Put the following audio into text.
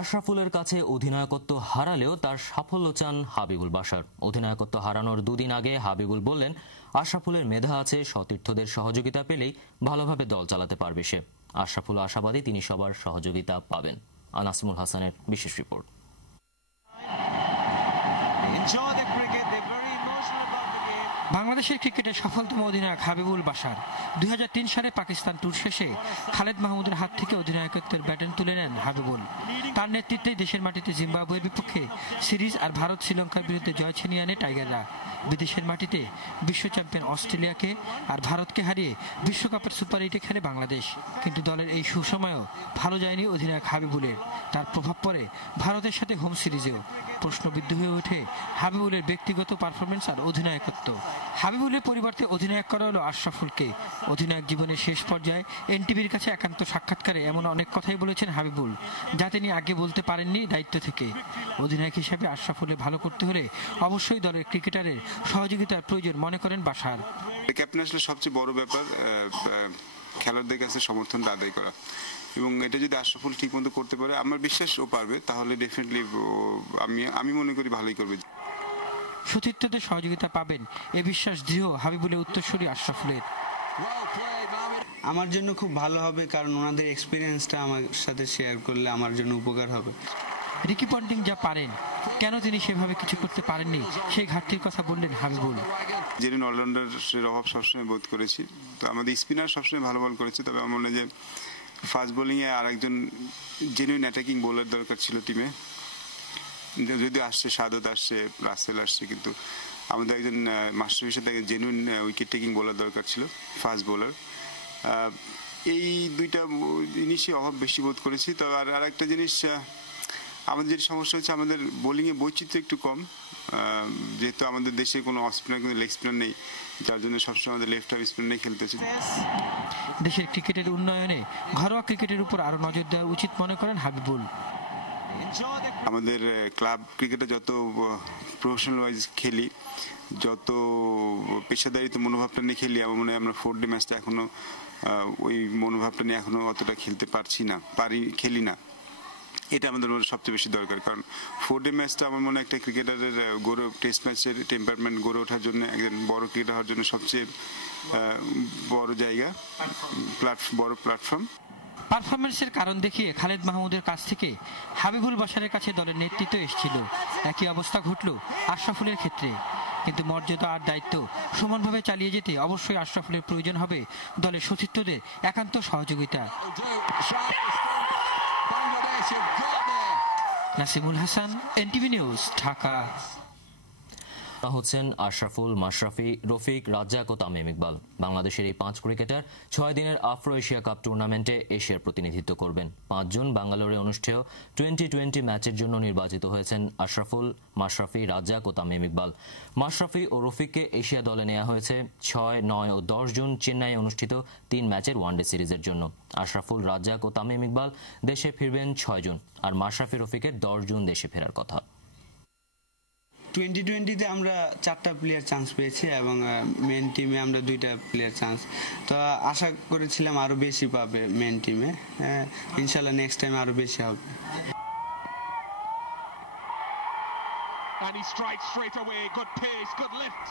আশরাফুলের কাছে অধিনায়কত্ব হারালেও তার সাফল্য চান হাবিবুল বাশার। অধিনায়কত্ব হারানোর দুদিন আগে হাবিবুল বললেন, আশরাফুলের মেধা আছে, সতীর্থদের সহযোগিতা পেলেই ভালোভাবে দল চালাতে পারবে সে। আশরাফুল আশাবাদী তিনি সবার সহযোগিতা পাবেন। নাসিমুল হাসানের বিশেষ রিপোর্ট। বাংলাদেশের ক্রিকেটের সফলতম অধিনায়ক হাবিবুল বাশার 2003 সালে পাকিস্তান ট্যুর শেষে খালেদ মাহমুদের হাত থেকে অধিনায়কত্বের ব্যাটন তুলে নেন হাবিবুল। তার নেতৃত্বে দেশের মাটিতে জিম্বাবুয়ের বিপক্ষে সিরিজ আর ভারত শ্রীলঙ্কার বিরুদ্ধে জয় ছিনিয়ে আনে টাইগাররা। বিদেশের মাটিতে বিশ্ব চ্যাম্পিয়ন অস্ট্রেলিয়াকে আর ভারতকে হারিয়ে বিশ্বকাপের সুপার 8-এ খেলে বাংলাদেশ। কিন্তু দলের এই সুসময়েও ভালো যায়নি অধিনায়ক হাবিবুলের। তার প্রভাব পড়ে ভারতের সাথে হোম সিরিজেও। প্রশ্নবিদ্ধ হয়ে ওঠে হাবিবুলের ব্যক্তিগত পারফরমেন্স আর অধিনায়কত্ব। হাবিবুলের পরিবর্তে অধিনায়ক করা হলো আশরাফুলকে। অধিনায়ক জীবনের শেষ পর্যায়ে এনটিভির কাছে একান্ত সাক্ষাৎকারে এমন অনেক কথাই বলেছেন হাবিবুল, যা তিনি আগে বলতে পারেননি দায়িত্ব থেকে। অধিনায়ক হিসেবে আশরাফুলের ভালো করতে হলে অবশ্যই দলের ক্রিকেটারের সহযোগিতার প্রয়োজন মনে করেন বাশার। ক্যাপ্টেন আসলে সবচেয়ে বড় ব্যাপার খেলোয়াড়দের কাছে সমর্থনটা আদায় করা, এবং এটা যদি আশরাফুল ঠিক মতো করতে পারে, আমার বিশ্বাস ও পারবে, তাহলে ডেফিনেটলি আমি মনে করি ভালোই করবে। সতীর্থদের সহযোগিতা পাবেন এ বিশ্বাস দৃঢ় হাবিবুলের উত্তরসূরি আশরাফুলের। আমার জন্য খুব ভালো হবে, কারণ ওনাদের এক্সপিরিয়েন্সটা আমার সাথে শেয়ার করলে আমার জন্য উপকার হবে। রিকি পন্টিং যা পারেন, কেন তিনি সেভাবে কিছু করতে পারেননি সেই ঘাটতির কথা বললেন হাবিবুল। জেনুইন অলরাউন্ডারের অভাব সবসময় বোধ করেছি, তো আমাদের স্পিনার সবসময় ভালো বল করেছে, তবে আমার মনে হয় যে ফাস্ট বোলিংয়ে আর একজন জেনুইন অ্যাটাকিং বোলার দরকার ছিল টিমে। যদি আসছে সাদত আসছে, রাসেল আসছে, কিন্তু আমাদের একজন মাস্টার সাথে জেনুইন উইকেট টেকিং বোলার দরকার ছিল, ফাস্ট বোলার। এই দুইটা জিনিসই অভাব বেশি বোধ করেছি। তো আর একটা জিনিস, আমাদের যে সমস্যা হচ্ছে, আমাদের বোলিংয়ে বৈচিত্র্য একটু কম, যেহেতু আমাদের দেশে কোনো অফ স্পিনার কিন্তু লেগ স্পিনার নেই, যার জন্য সবসময় আমাদের লেফট আর্ম স্পিনার খেলতে হচ্ছে। দেশের ক্রিকেটের উন্নয়নে ঘরোয়া ক্রিকেটের উপর আরো নজর দেওয়া উচিত মনে করেন হাবিবুল। আমাদের ক্লাব ক্রিকেটে যত প্রফেশনাল ওয়াইজ খেলি, যত পেশাদারিত্ব মনোভাবটা নিয়ে খেলি, আমার মনে হয় আমরা 4-ডে ম্যাচটা এখনো ওই মনোভাবটা নিয়ে এখনো অতটা খেলতে খেলি না। এটা আমাদের সবচেয়ে বেশি দরকার, কারণ 4-ডে ম্যাচটা আমার মনে হয় একটা ক্রিকেটারের টেস্ট ম্যাচের টেম্পারমেন্ট গড়ে ওঠার জন্য, একজন বড় ক্রিকেটার হওয়ার জন্য সবচেয়ে বড় জায়গা, বড় প্ল্যাটফর্ম। পারফরমেন্সের কারণ দেখিয়ে খালেদ মাহমুদের কাছ থেকে হাবিবুল বাশারের কাছে দলের নেতৃত্ব এসেছিল। একই অবস্থা ঘটল আশরাফুলের ক্ষেত্রে। কিন্তু মর্যাদা আর দায়িত্ব সমানভাবে চালিয়ে যেতে অবশ্যই আশরাফুলের প্রয়োজন হবে দলের সতীর্থদের একান্ত সহযোগিতা। Nasimul Hasan, NTV news, Dhaka. হচ্ছেন আশরাফুল, মাশরাফি, রফিক, রাজ্জাক ও তামিম ইকবাল। বাংলাদেশের এই 5 ক্রিকেটার 6 দিনের আফ্রো এশিয়া কাপ টুর্নামেন্টে এশিয়ার প্রতিনিধিত্ব করবেন। 5 জুন বাঙ্গালোরে অনুষ্ঠেয় 2020 ম্যাচের জন্য নির্বাচিত হয়েছেন আশরাফুল, মাশরাফি, রাজ্জাক ও তামিম ইকবাল। মাশরাফি ও রফিককে এশিয়া দলে নেওয়া হয়েছে 6, 9 ও 10 জুন চেন্নাইয়ে অনুষ্ঠিত 3 ম্যাচের ওয়ানডে সিরিজের জন্য। আশরাফুল, রাজ্জাক ও তামিম ইকবাল দেশে ফিরবেন 6 জুন, আর মাশরাফি, রফিকের 10 জুন দেশে ফেরার কথা। 2020-তে আমরা 4টা প্লেয়ার চান্স পেয়েছি, এবং মেন টিমে আমরা 2টা প্লেয়ার চান্স। তো আশা করেছিলাম আরো বেশি পাবে মেন টিমে। ইনশাল্লাহ নেক্সট টাইম আরো বেশি হবে। And he strikes straight away. Good pace, good lift.